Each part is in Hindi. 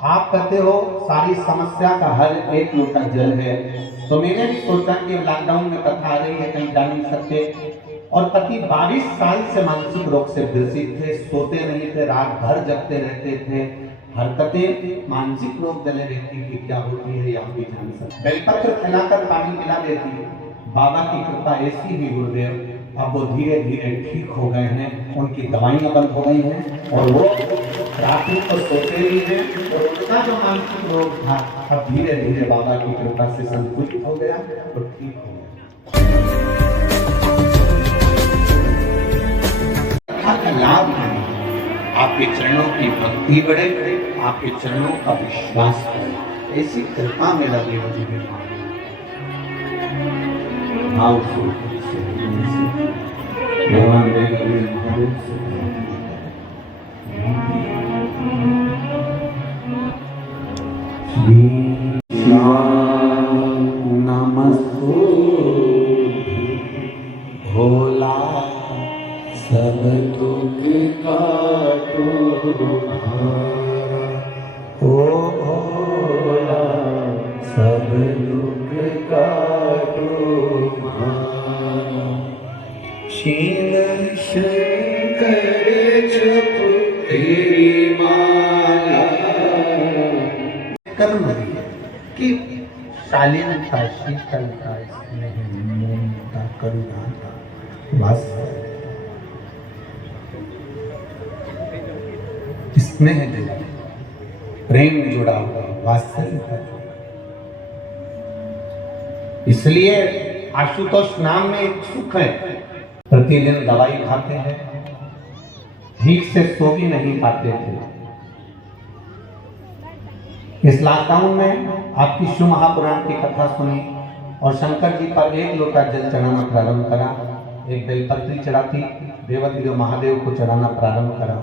आप कहते हो सारी समस्या का हल एक लोटा जल है, तो मैंने भी सोचा कि लॉकडाउन में कथा आ रही है, कहीं जा नहीं सकते। और पति 22 साल से मानसिक रोग से ग्रसित थे, सोते नहीं थे, रात भर जगते रहते थे। हरकतें मानसिक रोग जले रहती की क्या होती है आप भी जान सकते। बेलपत्र फैलाकर पानी पिला देती है। बाबा की कृपा ऐसी भी गुरुदेव, अब वो धीरे धीरे ठीक हो गए हैं, उनकी दवाइयां बंद हो गई हैं और वो रात में तो सोते भी हैं। और उनका जो मानसिक रोग था अब धीरे धीरे बाबा की कृपा से संतुलित हो गया और ठीक हो गया। लाभ है आपके चरणों की भक्ति बढ़े, आपके चरणों का विश्वास बढ़े, ऐसी कृपा में लगे हुए भाव भगवान नमस्ते भोला सब दुख काटो ओ भोला सब दुख काटो शील शंकर जप तेरी माला कर्म कि शालीनता शीतलता स्नेह ममता करुणा बस स्नेह जुड़ा, प्रेम जुड़ा हुआ, वात्सल्य। इसलिए आशुतोष नाम में एक सुख है। प्रतिदिन दवाई खाते हैं, ठीक से सो भी नहीं पाते थे। इस लॉकडाउन में आपकी शिव महापुराण की कथा सुनी और शंकर जी पर एक लोटा जल चढ़ाना प्रारंभ करा, एक बेलपत्री चढ़ाती, देवती देव महादेव को चढ़ाना प्रारंभ करा।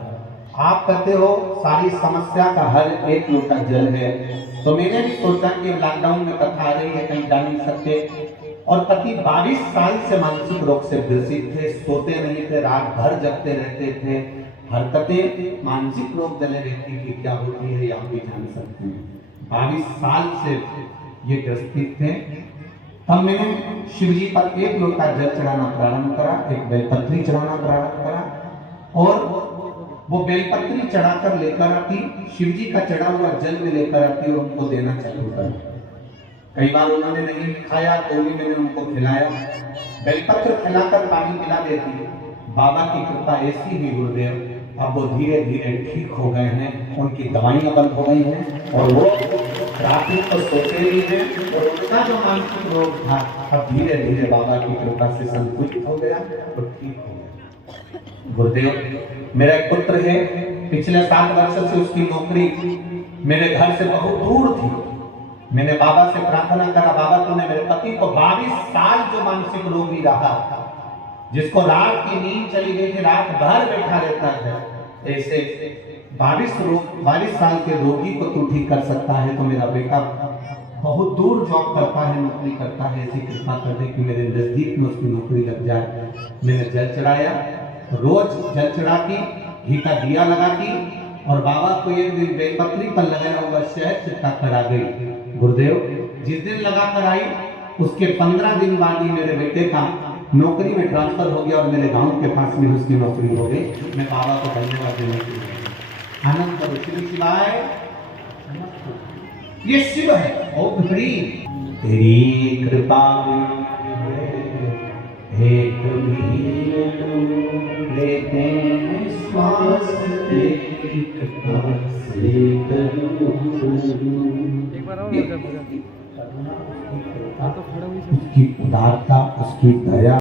आप कहते हो सारी समस्या का हल एक लोटा जल है, तो मैंने भी सोचा कि लॉकडाउन में कथा आ रही है, कहीं जा नहीं सकते। और पति 22 साल से मानसिक रोग से ग्रसित थे, सोते नहीं थे, रात भर जगते रहते थे। हरकतें मानसिक रोग जले रहती की क्या होती है आप भी जान सकते हैं। 22 साल से ये ग्रसित थे। तब मैंने शिव जी पर एक लोटा जल चढ़ाना प्रारंभ करा, एक बेलपत्री चढ़ाना प्रारंभ करा और वो बेलपत्री चढ़ाकर लेकर आती, शिव जी का चढ़ा हुआ जल में लेकर आती और उनको देना चालू कर। कई बार उन्होंने नहीं खाया तो भी मैंने उनको खिलाया। बेलपत्र फैलाकर पानी पिला देती है। बाबा की कृपा ऐसी भी गुरुदेव, अब वो धीरे धीरे ठीक हो गए हैं, उनकी दवाइयां बंद हो गई हैं और वो रात में तो सोते भी हैं। और उनका जो मानसिक रोग था अब धीरे धीरे बाबा की कृपा से संतुलित हो गया और ठीक हो गया। गुरुदेव मेरा एक पुत्र है, पिछले 7 वर्ष से उसकी नौकरी मेरे घर से बहुत दूर थी। मैंने बाबा से प्रार्थना करा, बाबा तूने मेरे पति को 22 साल जो मानसिक रोगी रहा, जिसको रात की नींद चली गई थी, रात भर बैठा रहता है, ऐसे 22 साल के रोगी को तू ठीक कर सकता है। तो मेरा बेटा बहुत दूर जॉब करता है, नौकरी करता है, ऐसी कृपा कर दे कि मेरे नजदीक में उसकी नौकरी लग जाए। मैंने जल चढ़ाया, रोज जल चढ़ाती, घी का दिया लगाती और बाबा को एक दिन बेलपत्री पर लगाया हुआ शहद चिपका कर आ गई। गुरुदेव जिस दिन लगा कर आई उसके 15 दिन बाद ही मेरे बेटे का नौकरी में ट्रांसफर हो गया और मेरे गांव के पास में उसकी नौकरी हो गई। मैं बाबा को धन्यवाद देने के लिए आनंद करो। श्री शिवाय, ये शिव है ओम हरि। तेरी कृपा एक लेते हैं श्वास, उसकी उदारता, उसकी दया।